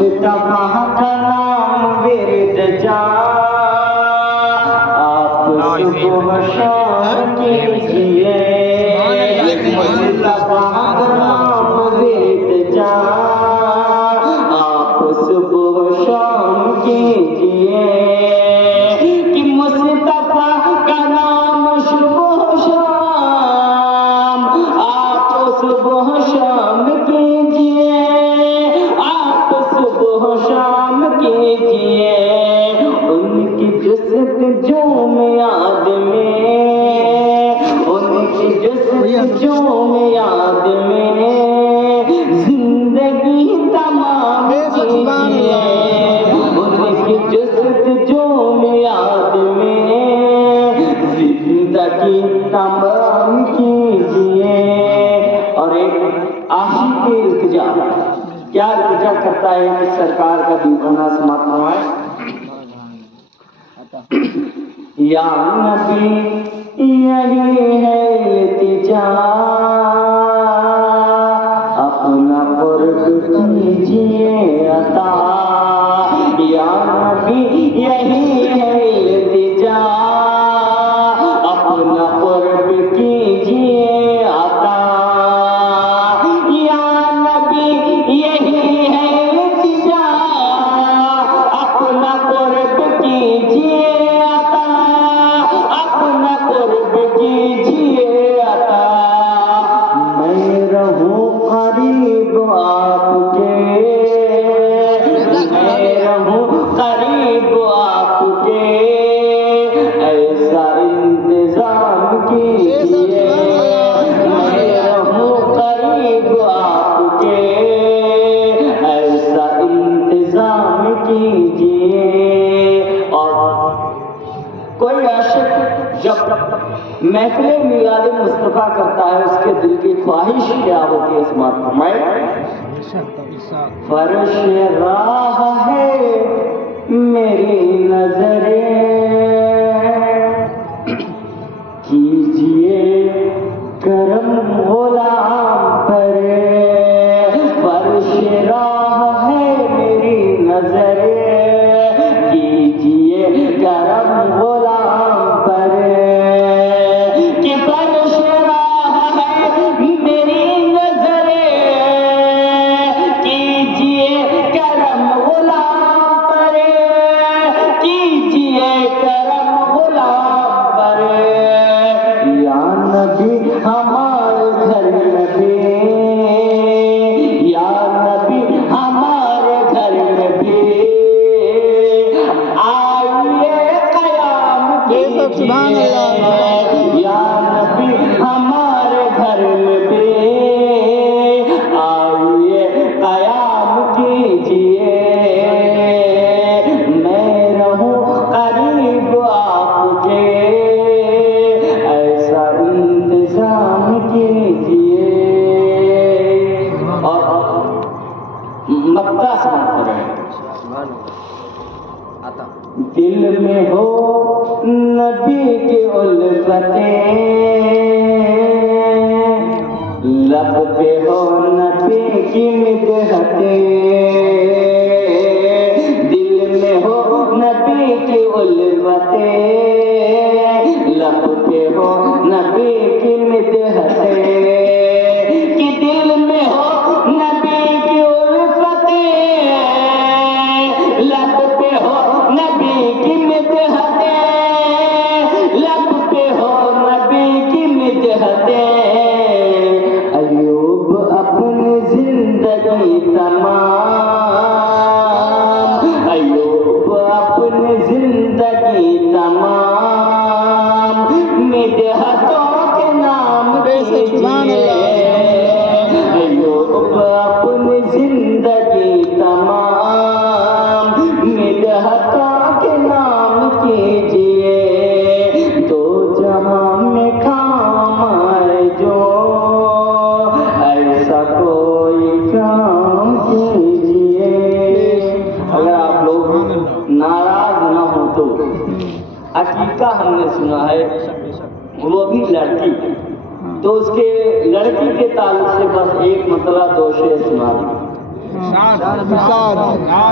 مصطفیٰ کا نام ورد جا آپ صبح شام کیجئے مصطفیٰ کا نام ورد جا آپ صبح شام کیجئے کہ مصطفیٰ کا نام صبح شام آپ صبح شام کیجئے آپ صبح شام کیجئے ان کی جستجو میں یاد میں ان کی جستجو میں یاد میں زندگی تمام کیجئے ان کی جستجو میں یاد میں زندگی تمام کیجئے۔ اور ایک عاشق کی التجا کیا التجا کرتا ہے کہ سرکار کا دیوانہ سماعت فرمائے۔ یا نبی یہی ہے التجا اپنا قرب کیجئے عطا یا نبی یہی ہے التجا اپنا قرب کیجئے عطا یا نبی یہی ہے التجا اپنا قرب کیجئے عطا اپنا قرب کیجئے عطا میں رہوں قریب آپ کے میں رہوں قریب آپ کے ایسا انتظام کیجئے میں رہوں قریب آپ کے ایسا انتظام کیجئے۔ اور کوئی عاشق جب محفل میلاد مصطفیٰ کرتا ہے اس کے دل کی خواہش کیا ہوتی ہے سماعت فرمائے۔ فرش راہ ہے میری نظریں کیجئے کرم غلام پر فرش راہ ہے میری نظریں کیجئے کرم غلام پر کہ فرش راہ ہے میری نظریں کیجئے کرم غلام پر کیجئے کرم غلام پر یا نبی ہمارے گھر میں بھی یا نبی ہمارے گھر میں بھی آئیے قیام کیجئے یا نبی ہمارے گھر میں بھی آئیے قیام کیجئے میں رہوں قریب آپ کے ایسا انتظام کیجئے۔ اور مقطع سماعت کریں۔ دل میں ہو نبی کی الفتیں لب پہ ہو نبی کی مدحتیں دل میں ہو نبی کی الفتیں لب پہ ہو نبی کی مدحتیں کہ دل میں ہو نبی کی الفتیں لب پہ ہو نبی کی مدحتیں لب پہ ہو نبی کی مدحتیں ایوب اپنی زندگی تمام ایوب اپنی زندگی تمام مدحتوں کے نام کیجئے ایوب اپنی زندگی تمام مدحتوں کے نام کیجئے دو جہاں میں کام آئے جو ایسا کوئی کام کیجئے۔ اگر آپ لوگ ناراض نہ ہو تو عقیقہ ہم نے سنا ہے وہ بھی لڑکی تو اس کے لڑکی کے تعلق سے بس ایک مطلب دو شعر سنا دی۔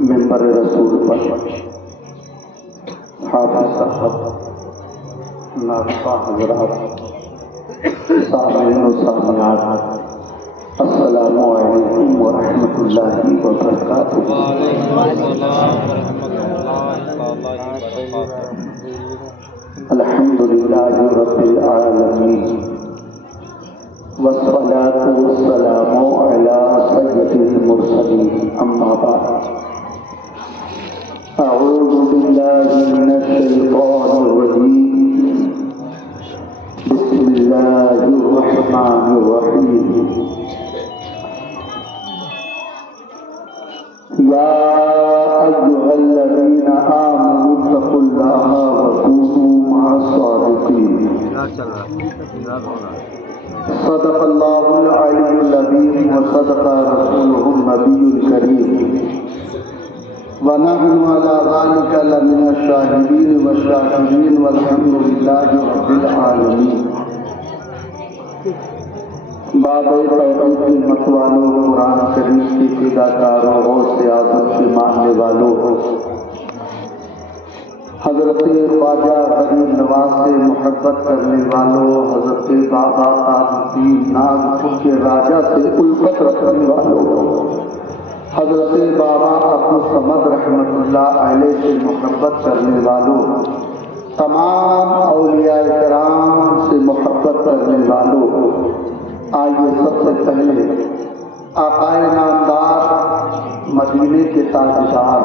منبر رسول پر حافظ صاحب، ناطقہ حضرات، سامعین و سامعات، السلام علیکم ورحمۃ اللہ وبرکاتہ۔ الحمد للہ رب العالمین، والصلاة والسلام علی سید المرسلین، اما بعد۔ أعوذ بالله من الشيطان الرجيم، بسم الله الرحمن الرحيم۔ يا أيها الذين آمنوا اتقوا الله وكونوا مع الصادقين، صدق الله العلي العظيم وصدق رسوله النبي الكريم، ونحن على ذلك لمن الشاهدين والشاكرين والحمد لله رب العالمين۔ باب توحید کی مت والوں، قرآن کریم کی فداکاروں، غوث اعظم کے ماننے والوں، حضرت خواجہ غریب نواز سے محبت کرنے والوں، حضرت بابا تاج الدین ناگپور کے راجہ سے الفت رکھنے والوں، حضرت بابا عبدالصمد رحمۃ اللہ علیہ سے محبت کرنے والوں، تمام اولیاء کرام سے محبت کرنے والوں، آئیے سب سے پہلے آقائے نامدار، مدینے کے تاجدار،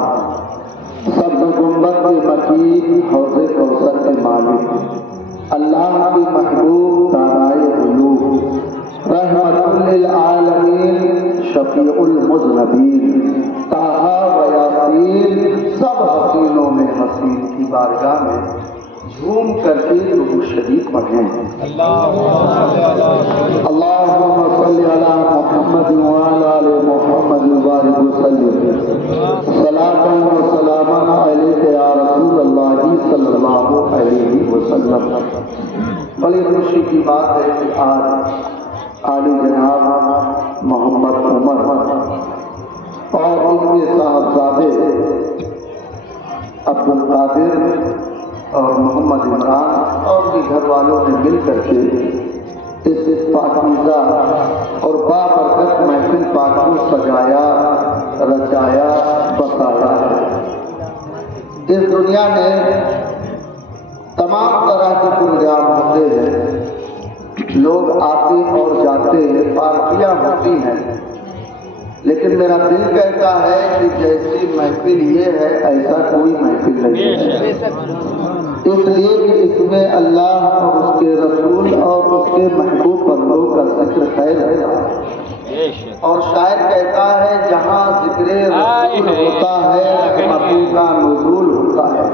سب گنبد کے مکین، حوض کوثر کے مالک، اللہ کی محبوب، دانائے قلوب، رحمت للعالمین، شفیع المذنبین، طٰہٰ و یاسین، سب حسینوں میں حسین کی بارگاہ میں جھوم کر کے درود شریف پڑھیں۔ اللہم صلی علی محمد وعلی آل محمد وبارک وسلم، صلاۃ و سلاما علیک یا رسول اللہ صلی اللہ علیہ وسلم۔ بڑی خوشی کی بات ہے کہ آج عالی جناب محمد عمر اور ان کے صاحبزادے عبدالقادر اور محمد عمران اور بھی گھر والوں نے مل کر کے اس پاکیزہ اور بابرکت محفل پاک کو سجایا، رچایا، بسایا ہے۔ اس دنیا میں تمام طرح کے پروگرام ہوتے ہیں، لوگ آتے اور جاتے ہیں، پارٹیاں ہوتی ہیں، لیکن میرا دل کہتا ہے کہ جیسی محفل یہ ہے ایسا کوئی محفل نہیں ہے، اس لیے کہ اس میں اللہ اور اس کے رسول اور اس کے محبوب بندوں کا ذکر خیر ہے، اور شاعر کہتا ہے جہاں ذکر رسول ہوتا ہے رحمتوں کا نزول ہوتا ہے،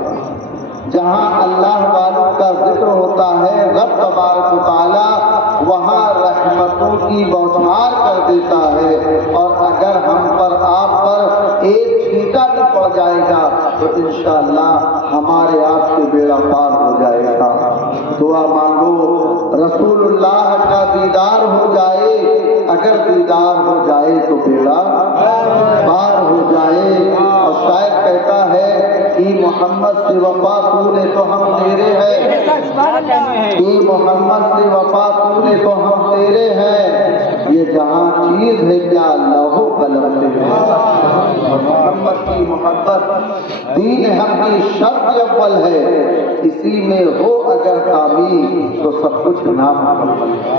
جہاں اللہ والوں کا ذکر ہوتا ہے رب تبارک و تعالیٰ وہاں رحمتوں کی بوچھار کر دیتا ہے، اور اگر ہم پر آپ پر ایک چھینٹا بھی پڑ جائے گا تو انشاءاللہ ہمارے آپ سے بیڑا پار ہو جائے گا۔ دعا مانگو رسول اللہ کا دیدار ہو جائے، اگر دیدار ہو جائے تو بیڑا پار ہو جائے۔ اور شاعر کہتا ہے کہ محمد سے وفا تو نے تو ہم تیرے ہیں، کہ محمد سے وفا تو نے تو ہم تیرے ہیں، یہ جہاں چیز ہے کیا لوح و قلم سے ہے۔ محمد کی محبت دین ہم کی شرط اول ہے، اسی میں ہو اگر خامی تو سب کچھ نامکمل ہے۔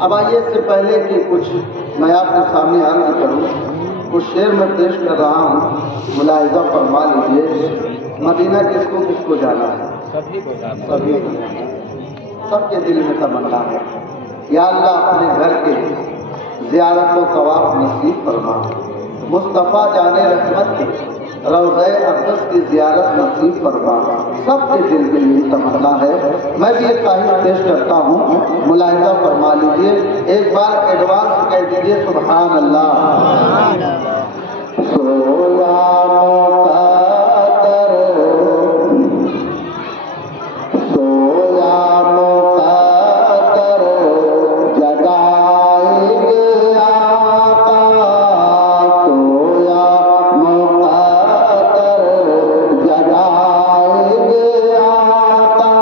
اب آئیے اس سے پہلے کہ کچھ میں آپ کے سامنے عرض کروں، کچھ شعر میں پیش کر رہا ہوں، ملاحظہ فرما لیجیے۔ مدینہ کس کو جانا ہے؟ سبھی کو جانا ہے، سب کے دل میں تمنا ہے یا اللہ اپنے گھر کے زیارت و طواف نصیب فرما، مصطفیٰ جان رحمت کے روضہ اقدس کی زیارت نصیب فرما، سب کے دل میں یہی تمنا ہے۔ میں بھی ایک خواہش پیش کرتا ہوں، ملاحظہ فرما لیجیے، ایک بار ایڈوانس کہہ دیجیے سبحان اللہ۔ سویا مقدر، سویا مقدر، جگائیں گے آقا، سویا مقدر، جگائیں گے آقا،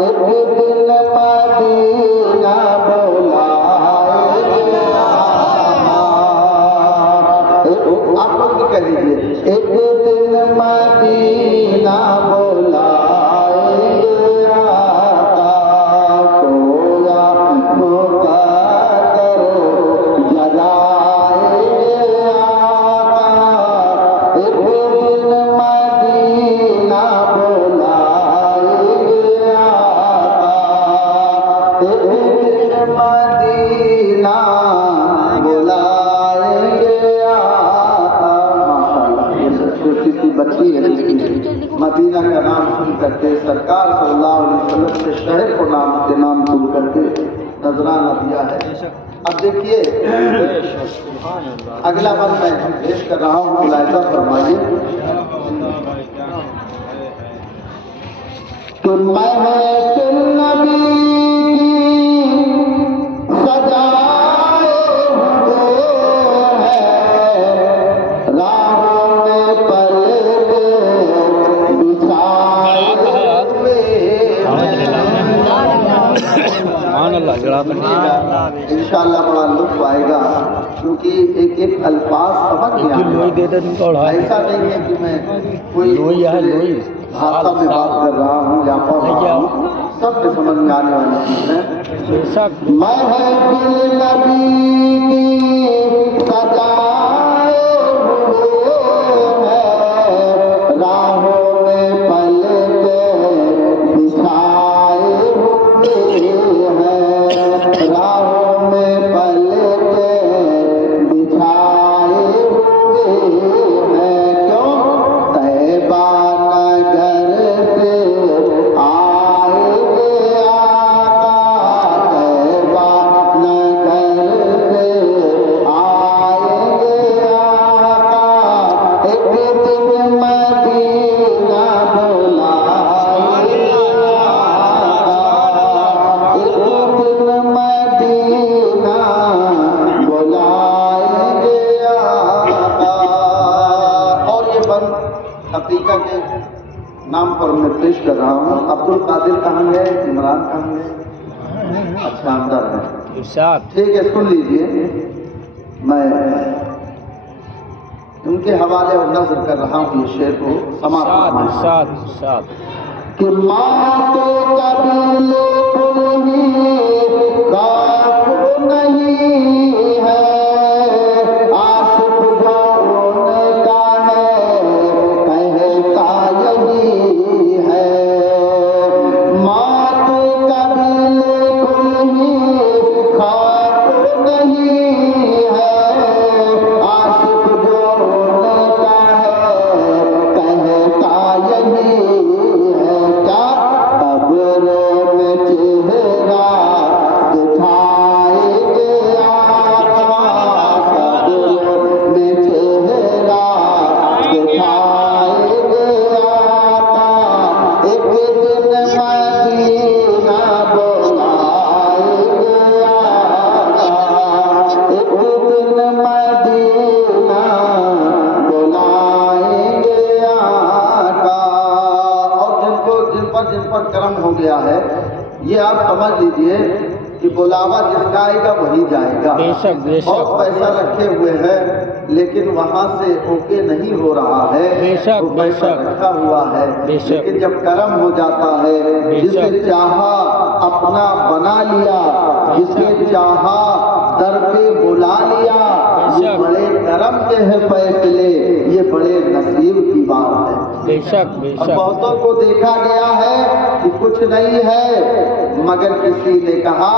ایک دن مدینہ بلائیں گے آقا۔ آپ لوگ بھی کہہ لیجیے، ایک دن مدینہ بلائیں گے آقا، سویا مقدر، جگائیں گے آقا، ایک دن مدینہ بلائیں گے آقا، ایک دن مدینہ بلائیں گے آقا۔ ماشاءاللہ، یہ چھوٹی سی بچی ہے، مدینہ کا نام سن کر کے سرکار صلی اللہ علیہ وسلم کے شہر کو نام کے نام سن کر کے نذرانہ دیا ہے۔ اب دیکھیے اگلا بند میں پیش کر رہا ہوں، ملاحظہ فرمائیے کہ محفل نبی کی سجائے ہوئے ہیں، راہوں میں پردے بچھائے ہوئے ہیں۔ انشاءاللہ بڑا لطف آئے گا، کیونکہ ایک ایک الفاظ سمجھ میں آئے گا۔ ایسا نہیں ہے کہ میں کوئی بھاشا میں بات کر رہا ہوں یا پڑھ رہا ہوں، سب کے سمجھ میں آنے والی چیز ہے۔ محفل نبی کی سجائے ہوئے ہیں، راہوں میں پردے بچھائے ہوئے ہیں، راہوں میں پردے بچھائے ہوئے ہیں۔ کیوں؟ طیبہ نگر سے آئے گے آقا، طیبہ نگر سے آئے گے آقا، ایک دن مدینہ بلائیں گے آقا، ایک دن مدینہ بلائیں گے آقا۔ اور یہ بند عقیقہ کے نام پر میں پیش کر رہا ہوں۔ عبد القادر کہاں ہے؟ عمران کہاں ہے؟ اچھا اندر ہے، ٹھیک ہے، سن لیجئے، میں ان کے حوالے اور نظر کر رہا ہوں یہ شعر کو سماعت فرمائیں۔ کہ ماں کے قبیلے کوئی کاف نہیں ہے، عاشق جو ان کا ہے کہتا یہی ہے۔ ماں کے قبیلے کوئی کاف نہیں ہے، عاشق جو ان کا ہے کہتا یہی ہے۔ کیا قبر میں چہرہ دکھائیں گے آقا، قبر میں چہرہ دکھائیں گے آقا، ایک دن مدینہ بلائیں گے آقا، ایک دن مدینہ بلائیں گے آقا۔ اور جن پر کرم ہو گیا ہے، یہ آپ سمجھ لیجئے کہ بلاوا جس کا آئے گا وہی جائے گا۔ بہت پیسہ رکھے ہوئے ہیں لیکن وہاں سے اوکے نہیں ہو رہا ہے، وہ پیسہ رکھا ہوا ہے، لیکن جب کرم ہو جاتا ہے، جسے چاہا اپنا بنا لیا، جسے چاہا در پہ بلا لیا، یہ بڑے کرم کے ہیں فیصلے، یہ بڑے نصیب کی بات ہے۔ اب بہتوں کو دیکھا گیا ہے کہ کچھ نہیں ہے، مگر کسی نے کہا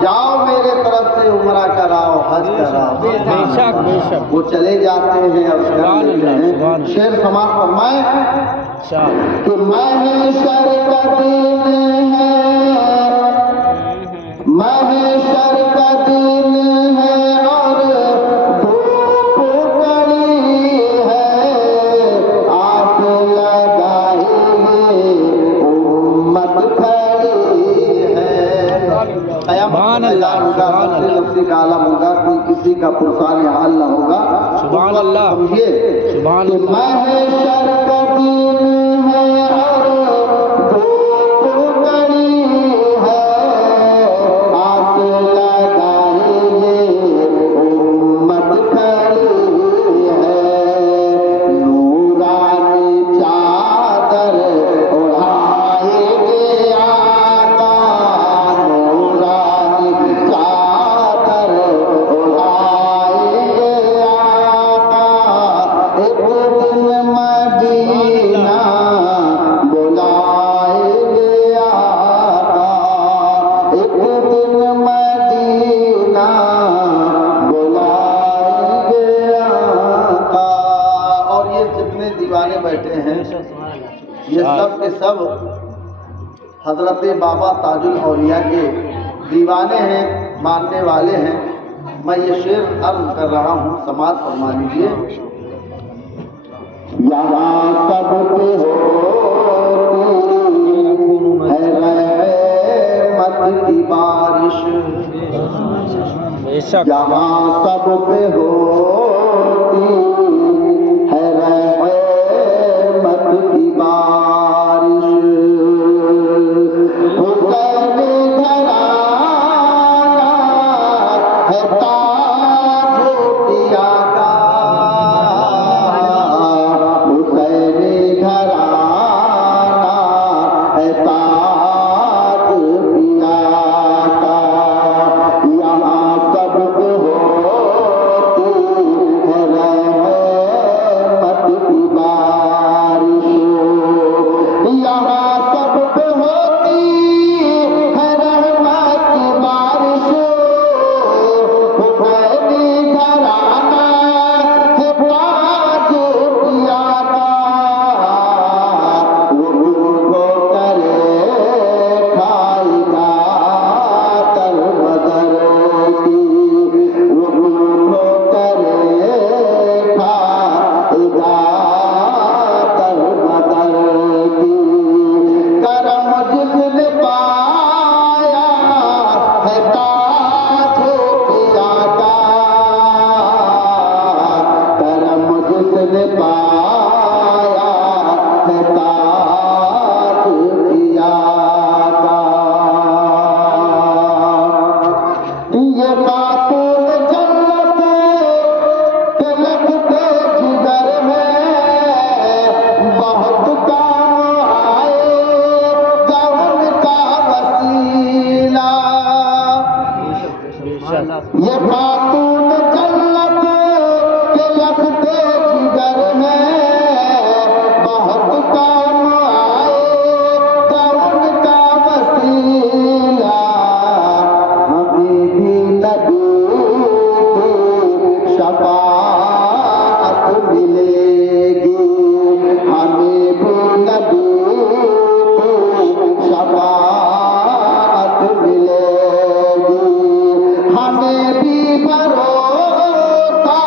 جاؤ میرے طرف سے عمرہ کراؤ، حج کراؤ۔ بے شک بے شک وہ چلے جاتے ہیں اور کر لیتے ہیں۔ شعر سماعت فرمائے کہ محشر کا دن ہے، محشر کا دن ہے اور دھوپ کڑی ہے، آس لگائے امت کھڑی ہے۔ قیامت کا میدان ہوگا، نفسی نفسی کا عالم ہوگا، کوئی کسی کا پرسان حال نہ ہوگا۔ سبحان اللہ، سمجھیے سبحان کہ محشر کا دن ہے اور دھوپ کڑی ہے، آس لگائے امت کھڑی ہے، نورانی چادر اڑائے گے آقا، نورانی چادر اڑائے گے آقا، ایک دن مدینہ بلائے گے آقا، ایک دن مدینہ بلائے گے آقا۔ اور یہ جتنے دیوانے بیٹھے ہیں یہ سب کے سب حضرت بابا تاج الاولیاء کے دیوانے ہیں، ماننے والے ہیں۔ میں یہ شعر عرض کر رہا ہوں، سماعت فرما لیجیے۔ یہاں سب پہ ہوتی ہے رحمت کی بارش، بے شک یہاں سب پہ ہوتی ہے رحمت کی بارش، حسین گھرانہ ہے تاج پیا کا، حسین گھرانہ ہے تاج پیا کا، یہاں سب پہ ہوتی ہے رحمت کی بارش، یہاں سب پہ ہوتی ہے رحمت کی بارش، حسینی گھرانہ ہے تاج پیا کا، وہ روح کو کرے کھائی گا تر بدر کی، وہ روح کو کرے کھائی گا تر بدر کی، کرم جس نے پایا ہے تاج پیا کا، کرم جس نے پایا ہے تاج پیا کا، یہ خاتون جنت کے لگتے جگر میں بہت کام آئے گا ان کا وسیلہ، یہ خاتون جنت کے لگتے جگر میں بہت کام آئے گا ان کا وسیلہ، ہمیں بھی نبی کی شفاعت ملے گی، ہمیں بھی نبی کی شفاعت ملے گی، ہمیں بھی بھروسہ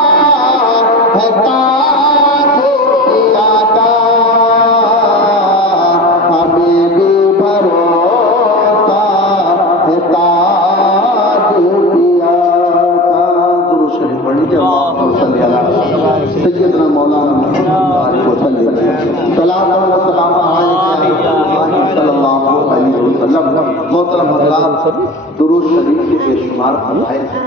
ہے تاج پیا کا، ہمیں بھی بھروسہ ہے تاج پیا کا۔ درود شریف پڑھ لیجیے، اللہم صلی علی سیدنا مولانا محمد وسلم، صلاۃ و سلام علیک صلی اللہ علیہ وسلم۔ محترم حضرات، درود شریف کے بے شمار فرائض ہیں،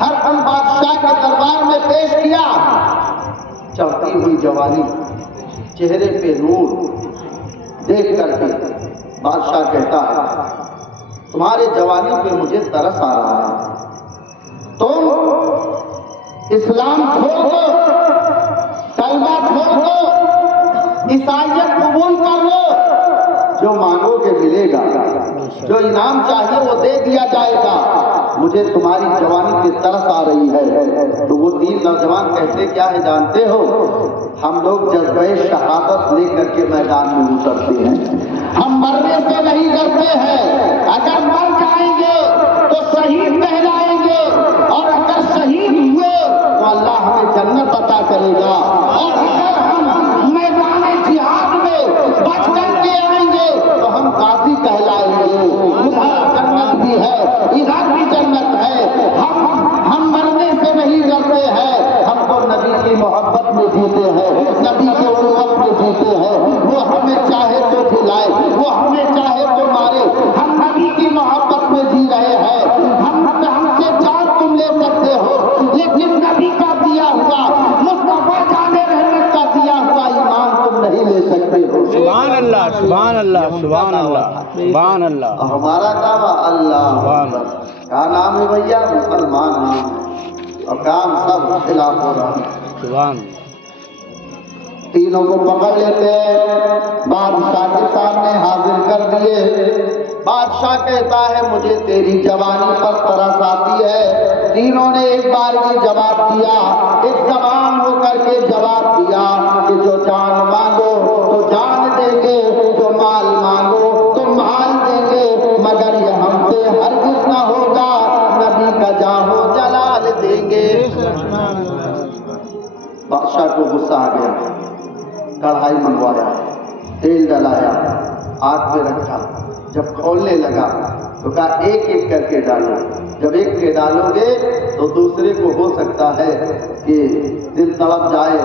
ہر ہم بادشاہ کے دربار میں پیش کیا. چڑھتی ہوئی جوانی، چہرے پہ نور دیکھ کر کے بادشاہ کہتا ہے تمہارے جوانی پہ مجھے ترس آ رہا ہے، تم اسلام چھوڑ دو، کلمہ چھوڑ دو، عیسائیت قبول کر لو، جو مانگو گے ملے گا، جو انعام چاہیے وہ دے دیا جائے گا، مجھے تمہاری جوانی پہ ترس آ رہی ہے. تو وہ 3 نوجوان کہتے کیا ہے جانتے ہو؟ ہم لوگ جذبہ شہادت لے کر کے میدان میں اترتے ہیں، ہم مرنے سے نہیں ڈرتے ہیں. اگر مر جائیں گے تو شہید کہلائیں گے، اور اگر شہید ہوئے تو اللہ ہمیں جنت عطا کرے گا، اور اگر ہم میدان جہاد میں بچ کر کے آئیں گے تو ہم غازی کہلائیں گے. ادھر جنت بھی ہے، ادھر بھی جنت ہے. ہم مرنے سے نہیں ڈرتے ہیں، ہم تو نبی کی محبت میں جیتے ہیں، نبی کے الفت میں جیتے ہیں. وہ ہمیں چاہے تو جلائے، وہ ہمیں چاہے تو مارے، ہم نبی کی محبت میں جی رہے ہیں. ہم سے جان تم لے سکتے ہو، لیکن نبی کا دیا ہوا، مصطفیٰ جان رحمت کا دیا ہوا ایمان تم نہیں لے سکتے ہو. سبحان اللہ، سبحان اللہ، سبحان اللہ، سبحان اللہ. ہمارا دعویٰ اللہ اکبر. کیا نام ہے بھیا؟ مسلمان نام ہے، اور کام سب خلاف ہو رہا ہے. سبحان. تینوں کو پکڑ لیتے ہیں، بادشاہ کے سامنے حاضر کر دیے. بادشاہ کہتا ہے مجھے تیری جوانی پر ترس آتی ہے. تینوں نے ایک بار یہ جواب دیا، ایک زبان ہو کر کے جواب دیا کہ جو جان مانگو تو جان دیں گے، جو مال مانگو تو مال دیں گے، مگر یہ ہم سے ہرگز نہ ہوگا، نبی کا جاہ و جلال دیں گے. بادشاہ کو غصہ آ گیا، کڑھائی منگوایا، تیل ڈلایا، آگ پہ رکھا. جب کھولنے لگا تو کہا ایک ایک کر کے ڈالو. جب ایک کے ڈالو گے تو دوسرے کو ہو سکتا ہے کہ دل تڑپ جائے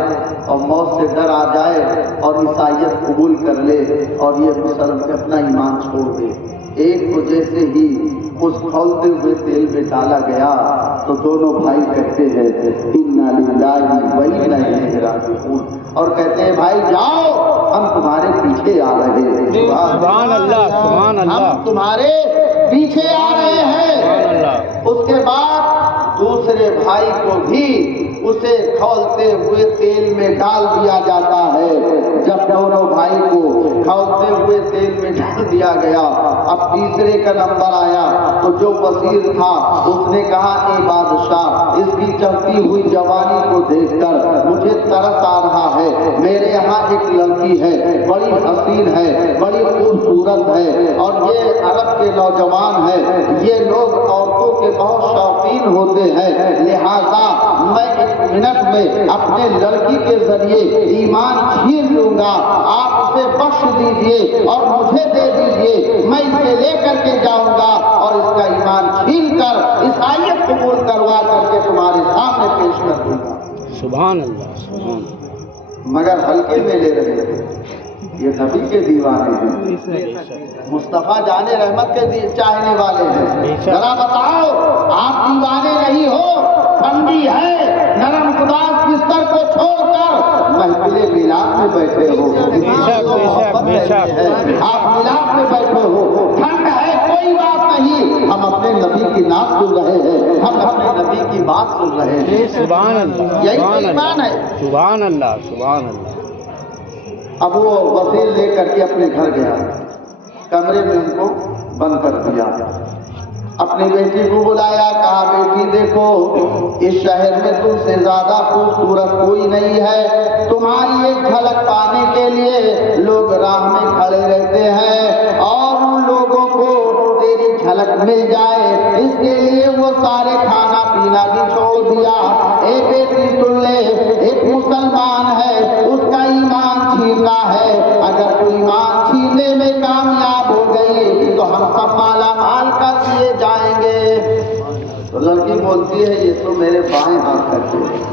اور موت سے ڈر آ جائے اور عیسائیت قبول کر لے اور یہ مسلم اپنا ایمان چھوڑ دے. ایک کو جیسے ہی اس کھولتے ہوئے تیل میں ڈالا گیا تو دونوں بھائی کہتے ہیں انا للہ و انا الیہ راجعون، اور کہتے ہیں بھائی جاؤ ہم تمہارے پیچھے آ رہے ہیں. سبحان اللہ، سبحان اللہ، ہم تمہارے پیچھے آ رہے ہیں. سبحان اللہ. اس کے بعد دوسرے بھائی کو بھی اسے کھولتے ہوئے تیل میں ڈال دیا جاتا ہے. جب دونوں بھائی کو کھولتے ہوئے تیل میں ڈال دیا گیا، اب تیسرے کا نمبر آیا تو جو وزیر تھا اس نے کہا اے بادشاہ، اس کی چڑھتی ہوئی جوانی کو دیکھ کر مجھے ترس آ رہا ہے. میرے یہاں ایک لڑکی ہے، بڑی حسین ہے، بڑی خوبصورت ہے، اور یہ عرب کے نوجوان ہیں، یہ لوگ عورتوں کے بہت شوقین ہوتے ہیں، لہذا میں 1 منٹ میں اپنے لڑکی کے ذریعے ایمان چھین لوں گا. آپ اسے بخش دیجئے اور مجھے دے دیجئے، میں اسے لے کر کے جاؤں گا اور اس کا ایمان چھین کر عیسائیت قبول کروا کر کے تمہارے سامنے پیش کر دوں گا. سبحان اللہ، سبحان اللہ. مگر ہلکے میں لے رہے تھے، یہ نبی کے دیوانے ہیں، مصطفیٰ جان رحمت کے چاہنے والے ہیں. ذرا بتاؤ آپ دیوانے نہیں ہو؟ ٹھنڈی ہے، نرم خداس بستر کو چھوڑ کر محفل میلاد میں بیٹھے ہو. آپ میلاد میں بیٹھے ہو، ٹھنڈ ہے کوئی بات نہیں، ہم اپنے نبی کی نعت سن رہے ہیں، ہم اپنے نبی کی بات سن رہے ہیں. سبحان اللہ، یہی سبحان ایمان ہے. اللہ، سبحان اللہ، سبحان اللہ. اب وہ وزیر لے کر کے اپنے گھر گیا، کمرے میں ان کو بند کر دیا. اپنی بیٹی کو بلایا، کہا بیٹی دیکھو اس شہر میں تم سے زیادہ خوبصورت کوئی نہیں ہے، تمہاری ایک جھلک پانے کے لیے لوگ راہ میں کھڑے رہتے ہیں اور ان لوگوں کو تیری جھلک مل جائے اس کے لیے وہ سارے کھانا پینا بھی چھوڑ دیا. اے بیٹی سن لے، ایک مسلمان ہے، اس کا ایمان چھیننا ہے، اگر تو ایمان چھیننے میں کامیاب ہو گئی تو ہم سب مالا مال کر دیے جائیں گے. تو لڑکی بولتی ہے یہ تو میرے بائیں ہاتھ کا کھیل ہے.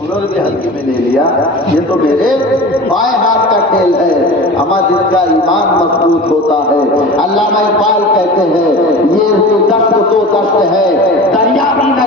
انہوں نے بھی ہلکی میں لے لیا، یہ تو میرے بائیں ہاتھ کا کھیل ہے. ہمارا جس کا ایمان مضبوط ہوتا ہے، علامہ اقبال کہتے ہیں یہ دست تو دست ہے، دریا بھی نہ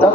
10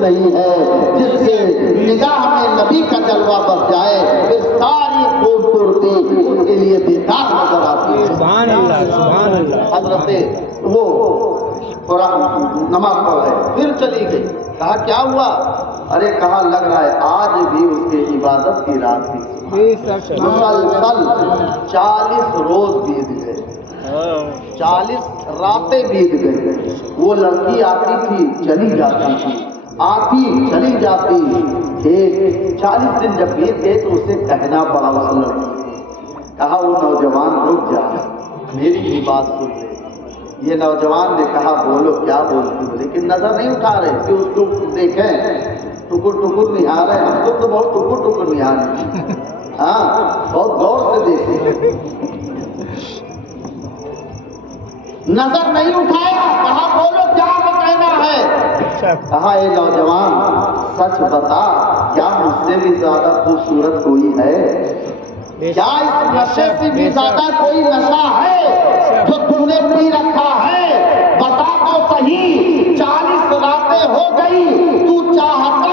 نہیں ہے جس سے نگاہ میں نبی کا جلوہ بس جائے پھر ساری خوبصورتی اس کے لیے بیکار نظر آتی ہے۔ سبحان اللہ سبحان اللہ۔ حضرت وہ قرآن نماز پڑھ رہے پھر چلی گئی، کہا کیا ہوا؟ ارے کہا لگ رہا ہے آج بھی اس کے عبادت کی رات تھی، مسلسل 40 روز بیت گئے، 40 راتیں بیت گئی۔ وہ لڑکی آتی تھی چلی جاتی تھی، آتی چلی جاتی، 40 دن جب بیت گئے تو اسے کہنا پڑا اس لڑکی، کہا وہ نوجوان رک جا میری بھی بات سن لے۔ یہ نوجوان نے کہا بولو کیا بولتی ہو، لیکن نظر نہیں اٹھا رہے کہ اس کو دیکھیں، ٹکر ٹکر نہار رہے، ہم تو بہت ٹکر ٹکر نہار رہے، ہاں بہت غور سے دیکھیں، نظر نہیں اٹھایا، کہا بولو کیا کہنا ہے؟ کہا اے نوجوان سچ بتا کیا مجھ سے بھی زیادہ خوبصورت کوئی ہے؟ کیا اس نشے سے بھی زیادہ کوئی نشہ ہے جو تم نے پی رکھا ہے؟ بتا تو صحیح، 40 راتیں ہو گئی، تو چاہتا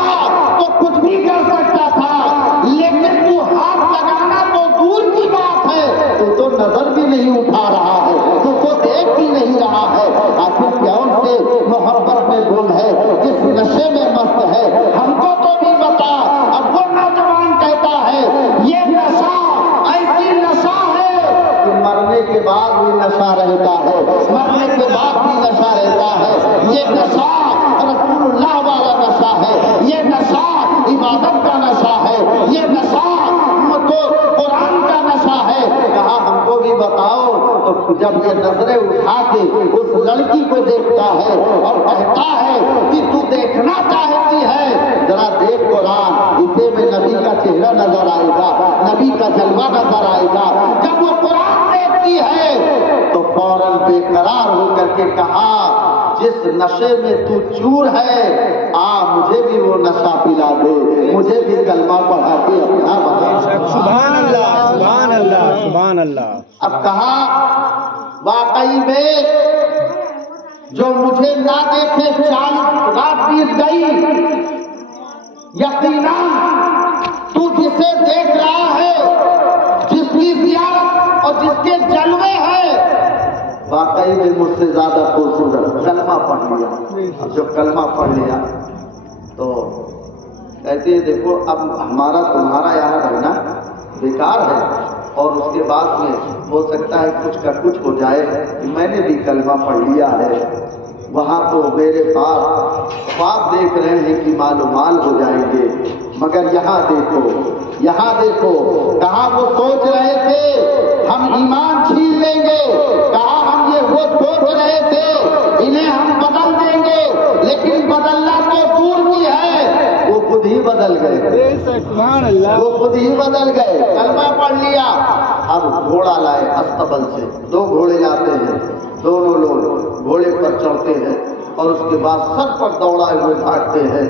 تو کچھ بھی کر سکتا تھا، لیکن تو ہاتھ لگانا تو دور کی بات ہے، تو نظر بھی نہیں اٹھا رہا ہے، تو دیکھ بھی نہیں رہا ہے، آخر کون سے محبت میں گم ہے، جس نشے میں مست ہے، ہم کو تو بھی بتا۔ اب وہ نوجوان کہتا ہے یہ نشہ ایسی نشہ ہے کہ مرنے کے بعد بھی نشہ رہتا ہے، مرنے کے بعد بھی نشہ رہتا ہے، یہ نشہ رسول اللہ والا نشہ ہے، یہ نشہ عبادت کا نشہ ہے، یہ نشہ تو قرآن کا نشہ ہے۔ کہا ہم کو بھی بتاؤ۔ تو جب یہ نظریں اٹھا کے اس لڑکی کو دیکھتا ہے اور کہتا ہے کہ تو دیکھنا چاہتی ہے، ذرا دیکھ قرآن، اسے میں نبی کا چہرہ نظر آئے گا، نبی کا جلوہ نظر آئے گا۔ جب وہ قرآن دیکھتی ہے تو فوراً بے قرار ہو کر کے کہا جس نشے میں تو چور ہے مجھے بھی وہ نشہ پلا دے، مجھے بھی کلمہ پڑھا کے اپنا بنا۔ سبحان اللہ سبحان اللہ سبحان اللہ۔ اب کہا واقعی میں جو مجھے نہ دیکھے 40 رات بیت گئی، یقیناً تو جسے دیکھ رہا ہے، جس کی زیارت اور جس کے جلوے ہیں، واقعی میں مجھ سے زیادہ خوبصورت۔ کلمہ پڑھ لیا، اب جب کلمہ پڑھ لیا تو کہتے ہیں دیکھو اب ہمارا تمہارا یہاں رہنا بیکار ہے، اور اس کے بعد میں ہو سکتا ہے کچھ کا کچھ ہو جائے، میں نے بھی کلمہ پڑھ لیا ہے، وہاں تو میرے باپ خواب دیکھ رہے ہیں کہ مال و مال ہو جائیں گے، مگر یہاں دیکھو، یہاں دیکھو، کہاں وہ سوچ رہے تھے ہم ایمان چھین لیں گے، کہاں ہم یہ وہ سوچ رہے تھے انہیں ہم بدل دیں گے، لیکن بدلنا تو دور کی ہے، وہ خود ہی بدل گئے، سبحان اللہ۔ وہ خود ہی بدل گئے، کلمہ پڑھ لیا۔ اب گھوڑا لائے استبل سے، 2 گھوڑے لاتے ہیں، دونوں لوگ گھوڑے پر چڑھتے ہیں اور اس کے بعد سر پر دوڑائے ہوئے بھاگتے ہیں۔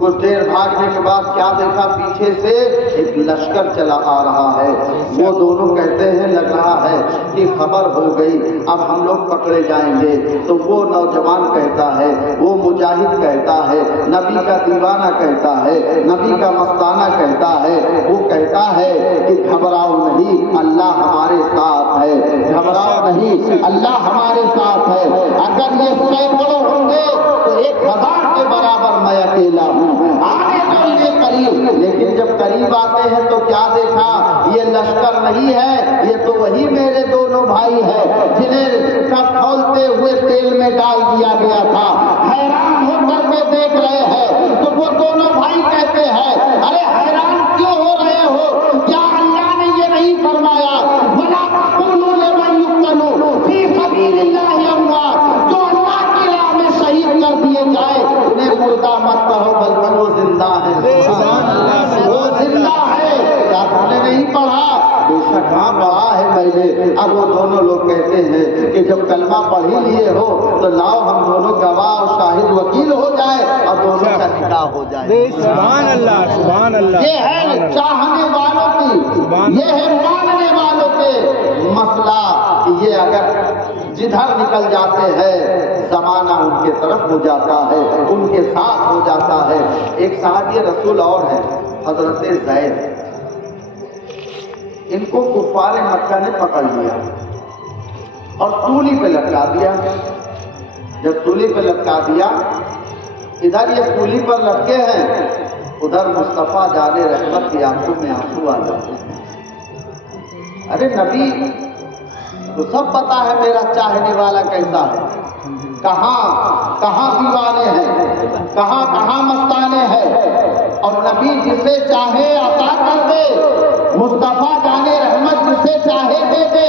کچھ دیر بھاگنے کے بعد کیا دیکھا، پیچھے سے ایک لشکر چلا آ رہا ہے۔ وہ دونوں کہتے ہیں لگ رہا ہے کہ خبر ہو گئی، اب ہم لوگ پکڑے جائیں گے۔ تو وہ نوجوان کہتا ہے، وہ مجاہد کہتا ہے، نبی کا دیوانہ کہتا ہے، نبی کا مستانہ کہتا ہے، وہ کہتا ہے کہ گھبراؤ نہیں، اللہ ہمارے ساتھ ہے، گھبراؤ نہیں، اللہ ہمارے ساتھ ہے۔ اگر یہ سینکڑوں ہوں گے تو 1000 کے برابر میں اکیلا ہوں، آنے تو یہ قریب، لیکن جب قریب آتے ہیں تو کیا دیکھا، یہ لشکر نہیں ہے، یہ تو وہی میرے دونوں بھائی ہیں جنہیں کب کھولتے ہوئے تیل میں ڈال دیا گیا تھا۔ حیران ہو کر کے دیکھ رہے ہیں تو وہ دونوں بھائی کہتے ہیں ارے حیران کیوں ہو رہے ہو، کیا اللہ نے یہ نہیں فرمایا وَلَا تَقُولُوا لِمَن يُقْتَلُ فِي سَبِيلِ اللَّهِ أَمْوَاتٌ، جو اللہ کی راہ میں شہید کر دیے جائے انہیں مردہ مت کہو بلکہ وہ زندہ ہے، وہ زندہ ہے۔ کیا تم نے نہیں پڑھا؟ بے شک ہاں پڑھا ہے میں نے۔ اب وہ دونوں لوگ کہتے ہیں کہ جب کلمہ پڑھ ہی لیے ہو تو لاؤ ہم دونوں گواہ اور شاہد وکیل ہو جائے اور دونوں کا نکاح ہو جائے۔ سبحان اللہ سبحان اللہ۔ یہ ہے چاہنے والوں کی، یہ ہے ماننے والوں کے مسئلہ کہ یہ اگر جدھر نکل جاتے ہیں زمانہ ان کے طرف ہو جاتا ہے، ان کے ساتھ ہو جاتا ہے۔ ایک صحابی رسول اور ہیں حضرت زید، ان کو کفار مکہ نے پکڑ لیا اور سولی پہ لٹکا دیا۔ جب سولی پہ لٹکا دیا، ادھر یہ سولی پر لٹکے ہیں، ادھر مصطفیٰ جان رحمت کی آنکھوں میں آنسو آ جاتے ہیں۔ ارے نبی تو سب پتا ہے میرا چاہنے والا کیسا ہے، کہاں کہاں دیوانے ہیں، کہاں کہاں مستانے ہیں، اور نبی جسے چاہے عطا کر دے، مصطفیٰ جان رحمت جسے چاہے دے دے،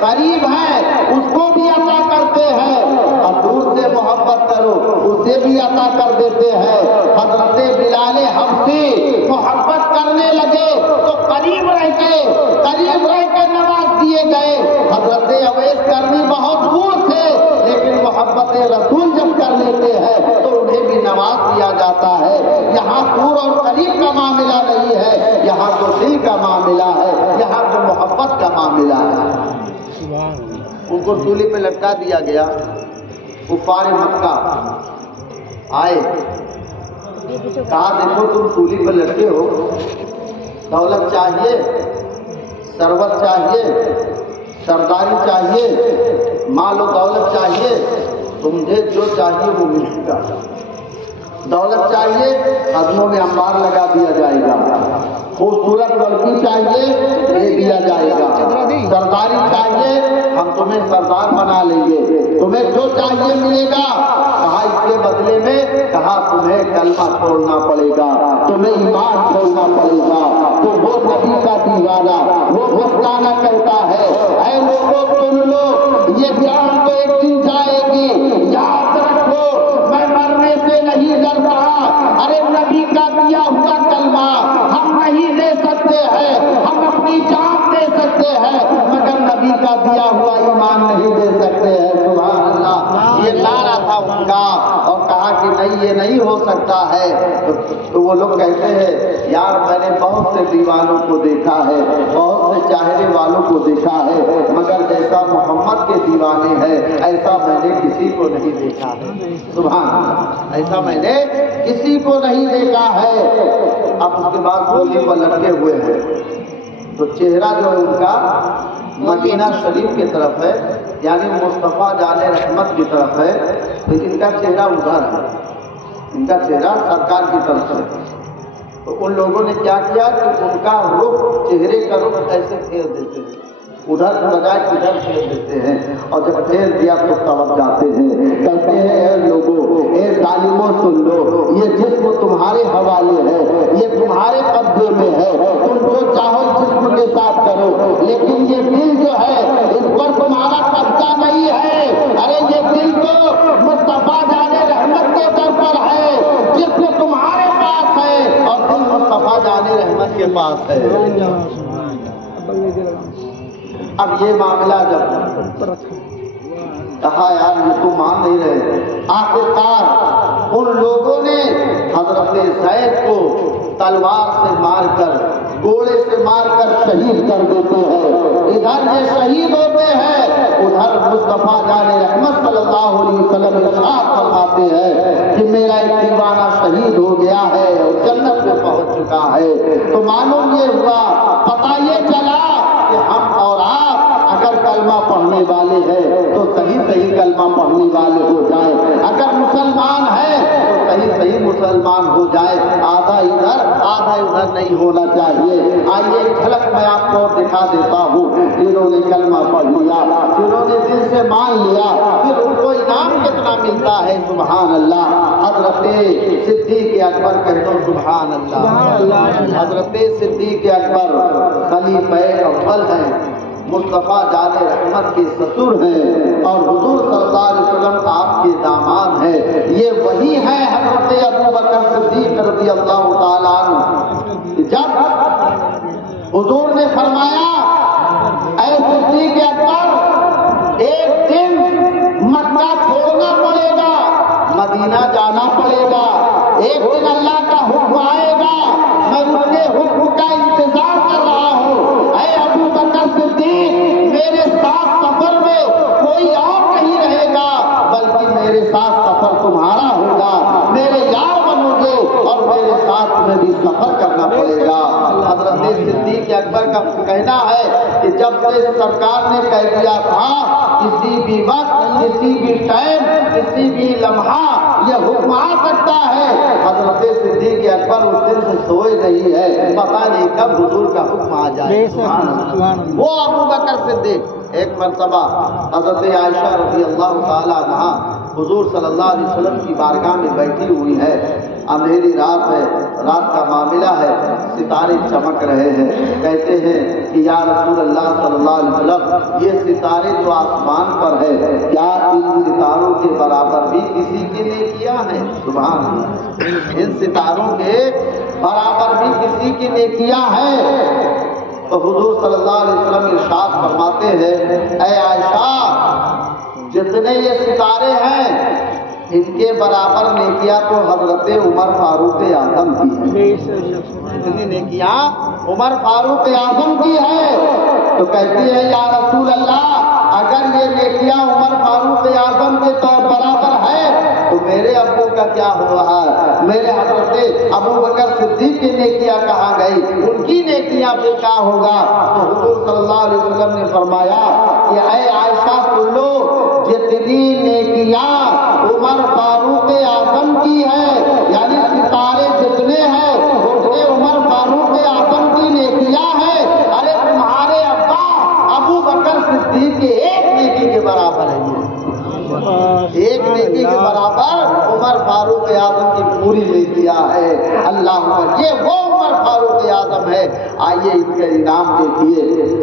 قریب ہے اس کو بھی عطا کرتے ہیں، اور دور سے محبت کرو اسے بھی عطا کر دیتے ہیں۔ حضرت بلال حبشی محبت کرنے لگے تو قریب رہ کے نواز دیے گئے۔ حضرت اویس کرنی بہت دور تھے، لیکن محبت رسول جب کر لیتے ہیں تو انہیں بھی نواز دیا جاتا ہے۔ یہاں دور اور قریب کا معاملہ نہیں ہے، یہاں تو دل کا معاملہ ہے، یہاں تو محبت کا معاملہ ہے۔ ان کو سولی پہ لٹکا دیا گیا۔ کفار مکہ آئے، کہا دیکھو تم سولی پہ لٹکے ہو، دولت چاہیے، ثروت چاہیے، سرداری چاہیے، مال و دولت چاہیے، تمہیں جو چاہیے وہ ملے گا۔ دولت چاہیے، قدموں میں انبار لگا دیا جائے گا۔ خوبصورت لڑکی چاہیے، دے دیا جائے گا۔ سرداری چاہیے، ہم تمہیں سردار بنا لیں گے، تمہیں جو چاہیے ملے گا۔ کہا اس کے بدلے میں، کہا تمہیں کلمہ چھوڑنا پڑے گا، تمہیں ایمان چھوڑنا پڑے گا۔ تو وہ نبی کا دیوانہ، وہ مستانہ کہتا ہے، اے لوگوں سن لو، یہ جان تو ایک دن جائے گی، یاد رکھو میں مرنے سے نہیں ڈر رہا۔ ارے نبی کا دیا ہوا کلمہ ہم نہیں دے سکتے ہیں، ہم اپنی جان دے سکتے ہیں، مگر نبی کا دیا ہوا ایمان نہیں دے سکتے ہیں۔ سبحان اللہ، یہ نعرہ تھا ان کا، اور کہا کہ نہیں یہ نہیں ہو سکتا ہے۔ تو وہ لوگ کہتے ہیں یار میں نے بہت سے دیوانوں کو دیکھا ہے، بہت سے چاہنے والوں کو دیکھا ہے، مگر جیسا محمد کے دیوانے ہیں ایسا میں نے کسی کو نہیں دیکھا ہے۔ سبحان اللہ، ایسا میں نے کسی کو نہیں دیکھا ہے۔ اب اس کے بعد سولی پر لٹکے ہوئے ہیں، تو چہرہ جو ہے ان کا مدینہ شریف کی طرف ہے، یعنی مصطفیٰ جان رحمت کی طرف ہے، لیکن ان کا چہرہ ادھر ہے، ان کا چہرہ سرکار کی طرف ہے۔ تو ان لوگوں نے کیا کیا کہ ان کا رخ، چہرے کا رخ ایسے پھیر دیتے ہیں، ادھر بجائے ادھر پھیر دیتے ہیں، اور جب پھیر دیا تو توڑ جاتے ہیں، کہتے ہیں اے لوگوں، اے ظالموں سن لو، یہ جسم تمہارے حوالے ہے، یہ تمہارے قبضے میں ہے، تم جو چاہو جسم کے ساتھ کرو، لیکن یہ دل جو ہے اس پر تمہارا قبضہ نہیں ہے۔ ارے یہ دل تو مصطفیٰ جان رحمت کے در پر ہے، جسم تمہارے پاس ہے اور دل مصطفیٰ جان رحمت کے پاس ہے۔ اب یہ معاملہ جب کہا یار یہ تو مان نہیں رہے، آخرکار ان لوگوں نے حضرت زید کو تلوار سے مار کر، گوڑے سے مار کر شہید کر دیتے ہیں۔ ادھر یہ شہید ہوتے ہیں، ادھر مصطفیٰ جان رحمت صلی اللہ علیہ وسلم ارشاد فرماتے ہیں کہ میرا ایک دیوانہ شہید ہو گیا ہے اور جنت میں پہنچ چکا ہے۔ تو معلوم یہ ہوا، پتہ یہ چلا کہ ہم اور آپ اگر کلمہ پڑھنے والے ہیں تو صحیح کلمہ پڑھنے والے ہو جائیں، اگر مسلمان ہیں تو صحیح مسلمان ہو جائے، آدھا ادھر آدھا ادھر نہیں ہونا چاہیے۔ آئیے ایک جھلک میں آپ کو دکھا دیتا ہوں، جنہوں نے کلمہ پڑھ لیا، جنہوں نے دل سے مان لیا، پھر ان کو انعام کتنا ملتا ہے۔ سبحان اللہ۔ حضرت صدیق اکبر کہہ دو سبحان اللہ۔ حضرت صدیق اکبر خلیفہ اول ہیں، مصطفیٰ جان رحمت کے سسر ہیں، اور حضور صلی اللہ علیہ وسلم آپ کے داماد ہیں۔ یہ وہی ہیں حضرت ابوبکر صدیق رضی اللہ تعالیٰ عنہ۔ جب حضور نے فرمایا اے صدیق اکبر ایک دن مکہ چھوڑنا پڑے گا، مدینہ جانا پڑے گا، ایک دن اللہ کا حکم آئے گا، میں اس کے حکم کا انتظار کر رہا ہوں۔ اے ابوبکر صدیق میرے ساتھ سفر میں کوئی اور نہیں رہے گا، بلکہ میرے ساتھ سفر تمہارا ہوگا، میرے یار بنو گے اور میرے بھی سفر کرنا پڑے گا۔ حضرت صدیق اکبر کا کہنا ہے کہ جب سے سرکار نے کہہ دیا تھا کسی بھی وقت، کسی بھی ٹائم، کسی بھی لمحہ یہ حکم آ سکتا ہے، حضرت صدیق اکبر اس دن سے سوئے نہیں ہے، پتہ نہیں کب حضور کا حکم آ جائے۔ وہ ابو بکر صدیق ایک مرتبہ حضرت عائشہ رضی اللہ تعالیٰ عنہا حضور صلی اللہ علیہ وسلم کی بارگاہ میں بیٹھی ہوئی ہے، اندھیری رات ہے، رات کا معاملہ ہے، ستارے چمک رہے ہیں، کہتے ہیں کہ یا رسول اللہ صلی اللہ علیہ وسلم یہ ستارے جو آسمان پر ہے کیا ان ستاروں کے برابر بھی کسی کی نیکیاں ہیں؟ سبحان اللہ، ان ستاروں کے برابر بھی کسی کی نیکیاں ہیں؟ تو حضور صلی اللہ علیہ وسلم ارشاد فرماتے ہیں اے عائشہ جتنے یہ ستارے ہیں ان کے برابر نیکیاں تو حضرت عمر فاروق اعظم کی ہے، اتنی نیکیاں عمر فاروق اعظم کی ہے۔ تو کہتی ہے یا رسول اللہ اگر یہ نیکیاں عمر فاروق اعظم کے برابر ہے تو میرے ابو کا کیا ہوا ہے؟ میرے حضرت ابو بکر صدیق کی نیکیاں کہاں گئی؟ ان کی نیکیاں پہ کیا ہوگا؟ تو حضور صلی اللہ علیہ وسلم نے فرمایا کہ اے عائشہ سن لو جتنی نیکیاں عمر فاروق اعظم کی ہے، یعنی ستارے جتنے ہیں اتنے عمر فاروق اعظم کی نیکیاں ہیں، ارے تمہارے ابا ابو بکر صدیق کے ایک نیکی کے برابر ہے، یہ ایک نیکی کے برابر عمر فاروق اعظم کی پوری نیکیاں ہے۔ اللہ اکبر، یہ وہ عمر فاروق اعظم ہے۔ آئیے ان کا انعام دیکھیے،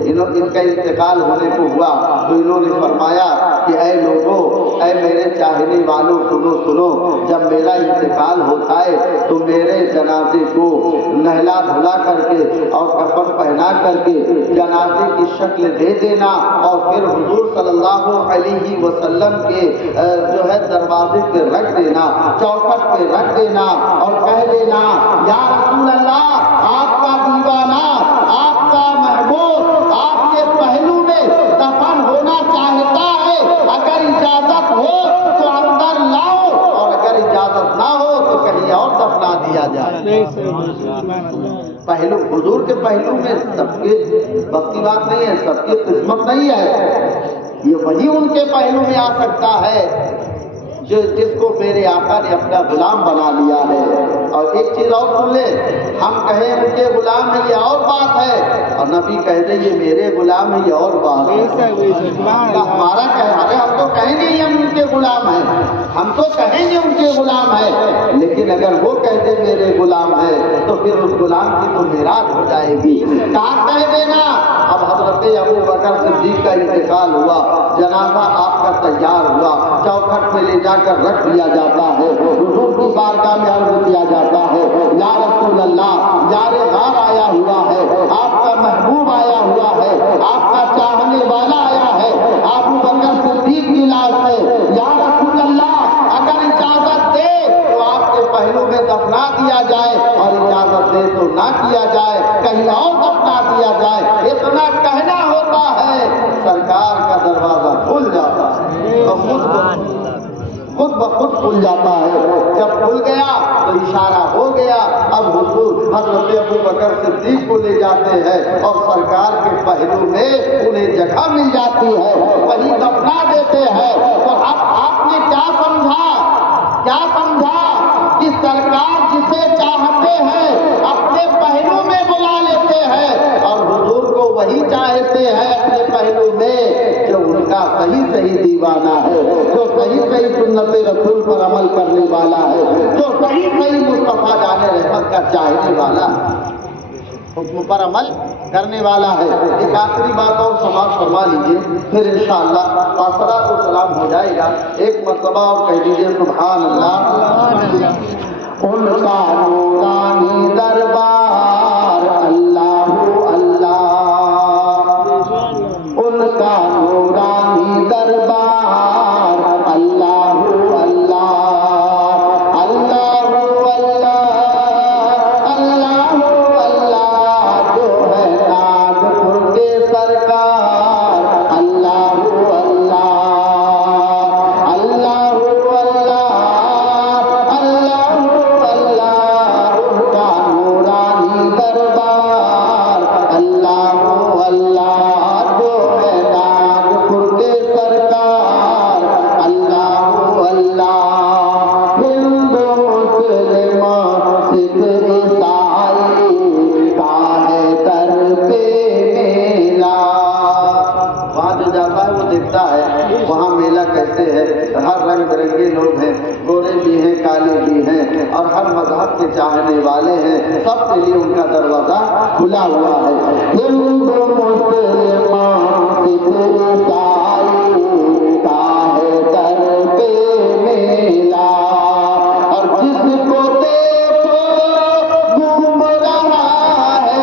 ان کا انتقال ہونے کو ہوا تو انہوں نے فرمایا کہ اے لوگوں، اے میرے چاہنے والوں سنو سنو، جب میرا انتقال ہوتا ہے تو میرے جنازے کو نہلا دھلا کر کے اور کفن پہنا کر کے جنازے کی شکل دے دینا اور پھر حضور صلی اللہ علیہ وسلم کے جو ہے دروازے پہ رکھ دینا، چوکھٹ پہ رکھ دینا اور کہہ دینا یا رسول اللہ آپ کا دیوانہ، آپ کا محبوب آپ کے پہلو میں دفن ہونا چاہتا ہے، اگر اجازت ہو تو اندر لاؤ اور اگر اجازت نہ ہو تو کہیں اور دفنا دیا جائے۔ پہلو حضور کے پہلو میں سب کے بس کی بات نہیں ہے، سب کی قسمت نہیں ہے، یہ وہی ان کے پہلو میں آ سکتا ہے جس کو میرے آقا نے اپنا غلام بنا لیا ہے۔ اور ایک چیز اور سن لے، ہم کہیں ان کے غلام ہیں یہ اور بات ہے، اور نبی کہہ دے یہ میرے غلام ہیں یہ اور بات ہے۔ ہمارا ارے ہم تو کہیں گے ہم ان کے غلام ہیں، ہم تو کہیں گے ان کے غلام ہیں، لیکن اگر وہ کہتے میرے غلام ہے تو پھر اس غلام کی تو میراث ہو جائے گی۔ کہاں کہہ دینا؟ اب حضرت ابو بکر صدیق کا انتقال ہوا، جنازہ آپ کا تیار ہوا، چوکھٹ میں لے جا کر رکھ دیا جاتا ہے، حضور کی بارگاہ میں عرض کیا جاتا ہے یا رسول اللہ یار غار آیا ہوا ہے، آپ کا محبوب آیا ہوا ہے، آپ کا چاہنے والا آیا ہے، ابو بکر صدیق کی لاش ہے، یا رسول اللہ اگر اجازت دے تو آپ کے پہلو میں دفنا دیا جائے اور اجازت دے تو نہ کیا جائے، کہیں اور دفنا دیا جائے۔ اتنا کہنا ہوتا ہے سرکار کا دروازہ کھل جاتا ہے اور خود بخود کھل جاتا ہے۔ جب کھل گیا تو اشارہ ہو گیا، اب حضور حضرت ابو بکر صدیق کو لے جاتے ہیں اور سرکار کے پہلو میں انہیں جگہ مل جاتی ہے، وہیں دفنا دیتے ہیں۔ تو اب آپ نے کیا سمجھا کہ سرکار جسے چاہتے ہیں اپنے پہلو میں بلا لیتے ہیں اور حضور کو وہی چاہتے ہیں اپنے پہلو میں جو ان کا صحیح دیوانہ ہے، جو صحیح سنت رسول پر عمل کرنے والا ہے، جو صحیح مصطفیٰ جان رحمت کا چاہنے والا ہے، حکم پر عمل کرنے والا ہے۔ ایک آخری بات اور سماعت فرما لیجیے، پھر انشاءاللہ آسرات و سلام ہو جائے گا۔ ایک مرتبہ اور کہہ دیجیے سبحان اللہ۔ ان کا نورانی دربار اللہ اللہ، ان کا نورانی دربار اللہ اللہ، اللہ اللہ اللہ اللہ، جو ہے ناگپور کے سرکار اللہ اللہ، اللہ اللہ اللہ اللہ مذہب کے چاہنے والے ہیں، سب کے لیے ان کا دروازہ کھلا ہوا ہے۔ ہندو مسلمان سکھ عیسائی کا ہے در پہ میلہ، اور جس کو دیکھو گھوم رہا ہے،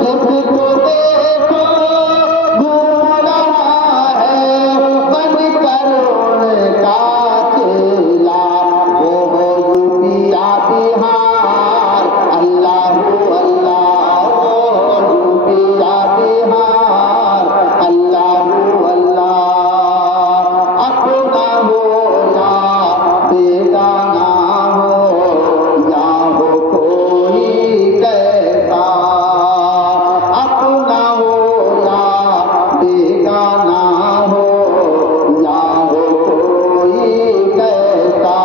جس کو دیکھو گھوم رہا ہے، بن کر ان کا چیلا، وہ ہو یوپی یا بہار، اللہ اللہ، وہ ہو یوپی یا بہار، اللہ اللہ، اپنا ہو یا بیگانہ ہو، یا ہو کوئی کیسا، اپنا ہو یا بیگانہ ہو، یا ہو کوئی کیسا،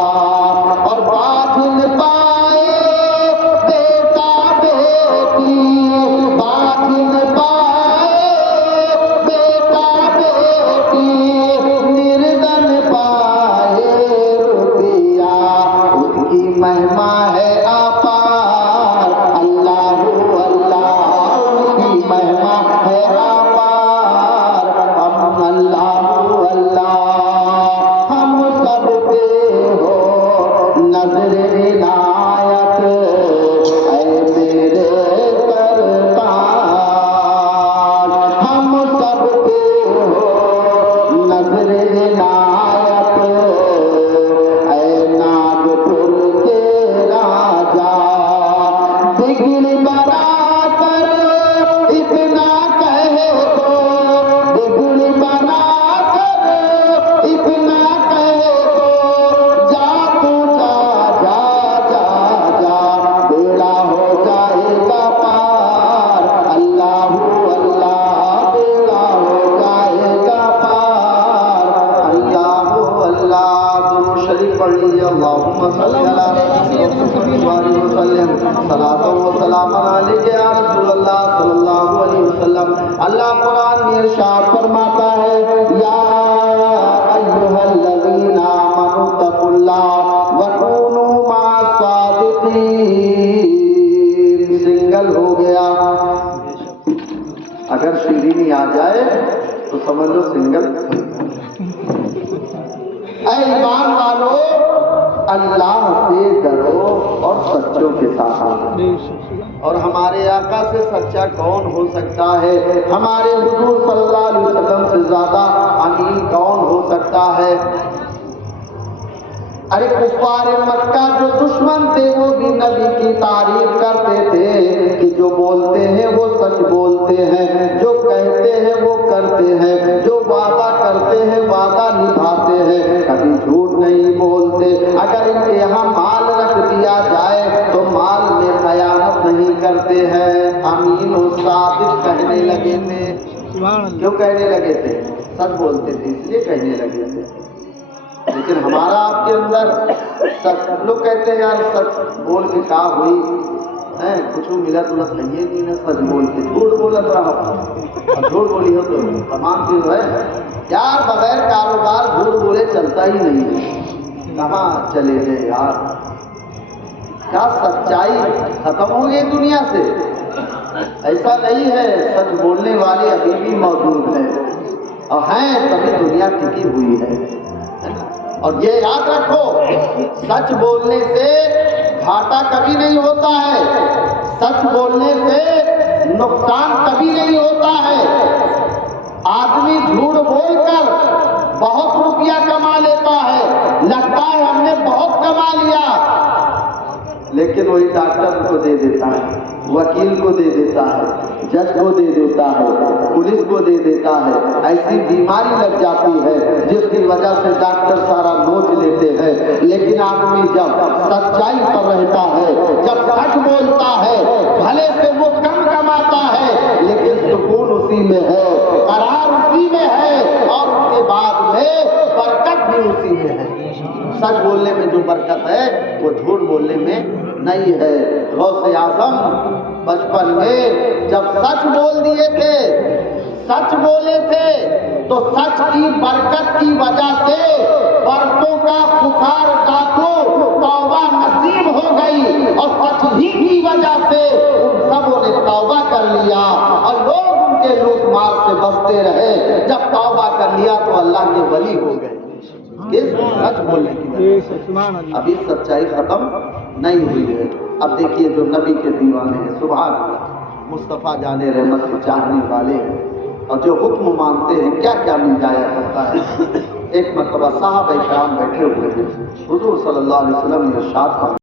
اور باطل پائے بیٹا بیٹی، باطل پائے بیٹا بیٹی، نردن پائے روپیہ، اس کی مہما ہے اپار، اللہ اللہ، اس کی مہما ہے اپار، ہم اللہ اللہ، ہم سب پہ ہو نظر عنایت، اے میرے سرکار، ہم سب پہ ہو نظر عنایت، اے ناگپور کے راجا، بگڑ بنا کر اتنا کہے تو، بگڑ بنا کر اتنا کہے تو، جا تو جا جا جا جا، بیڑا ہو جائے گا پار، اللہ اللہ، بیڑا ہو جائے گا پار، اللہ اللہ، درود شریف پڑھ لیجیے، اللہم صلی اللہ علیہ وسلم، صلاۃ و سلام علیک یا رسول اللہ صلی اللہ علیہ وسلم۔ اللہ قرآن میں ارشاد فرماتا ہے، یا ایھا الذین آمنوا اتقوا اللہ وکونوا مع الصادقین، سنگل ہو گیا، اگر شیرینی آ جائے تو سمجھ لو سنگل۔ اے ایمان والو، اللہ سے ڈرو اور سچوں کے ساتھ آنا، اور ہمارے آقا سے سچا کون ہو سکتا ہے؟ ہمارے حضور صلی اللہ علیہ وسلم سے زیادہ امین کون ہو سکتا ہے؟ ارے کفار مکہ جو دشمن تھے وہ بھی نبی کی تعریف کرتے تھے کہ جو بولتے ہیں وہ سچ بولتے ہیں، جو کہتے ہیں وہ کرتے ہیں، جو وعدہ کرتے ہیں وعدہ نبھاتے ہیں، کبھی جھوٹ نہیں بولتے، اگر ان کے یہاں مال رکھ دیا جائے تو مال میں خیانت نہیں کرتے ہیں، امین و صادق کہنے لگے تھے۔ کیوں کہنے لگے تھے؟ سچ بولتے تھے اس لیے کہنے لگے تھے۔ لیکن ہمارا آپ کے اندر سچ، لوگ کہتے ہیں یار سچ بول کے کیا ہوئی ہے، کچھ ملت الت نہیں ہے، نہیں سچ بول کے جھوٹ بولت رہا، اب جھوٹ بولی ہو تو تمام چیز ہے یار، بغیر کاروبار جھوٹ بولے چلتا ہی نہیں ہے، کہاں چلے گئے یار، کیا سچائی ختم ہو گئی دنیا سے؟ ایسا نہیں ہے، سچ بولنے والے ابھی بھی موجود ہیں، اور ہیں تبھی دنیا ٹکی ہوئی ہے۔ اور یہ یاد رکھو، سچ بولنے سے گھاٹا کبھی نہیں ہوتا ہے، سچ بولنے سے نقصان کبھی نہیں ہوتا ہے۔ آدمی جھوٹ بول کر بہت روپیہ کما لیتا ہے، لگتا ہے ہم نے بہت کما لیا، لیکن وہی ڈاکٹر کو دے دیتا ہے، وکیل کو دے دیتا ہے، جج کو دے دیتا ہے، پولیس کو دے دیتا ہے، ایسی بیماری لگ جاتی ہے جس کی وجہ سے ڈاکٹر سارا نوچ لیتے ہیں۔ لیکن آدمی جب سچائی پر رہتا ہے، جب سچ بولتا ہے، بھلے سے وہ کم کماتا ہے لیکن سکون اسی میں ہے، قرار اسی میں ہے، اور اس کے بعد میں برکت بھی اسی میں ہے۔ سچ بولنے میں جو برکت ہے وہ جھوٹ بولنے میں نہیں ہے۔ غوث اعظم بچپن میں جب سچ بول دیے تھے، سچ بولے تھے، تو سچ کی برکت کی وجہ سے برسوں کا بخار ڈاکو توبہ نصیب ہو گئی، گئے، جب توبہ کر لیا تو اللہ کے ولی ہو گئے، کس سچ بولنے کی وجہ سے۔ ابھی سچائی ختم نہیں ہوئی ہے۔ اب دیکھیے جو نبی کے دیوانے ہیں، سبحان اللہ، مصطفیٰ جان رحمت کے چاہنے والے ہیں، اور جو حکم مانتے ہیں کیا کیا مل جایا کرتا ہے۔ ایک مرتبہ صحابہ کرام بیٹھے ہوئے ہیں، حضور صلی اللہ علیہ وسلم نے ارشاد فرمایا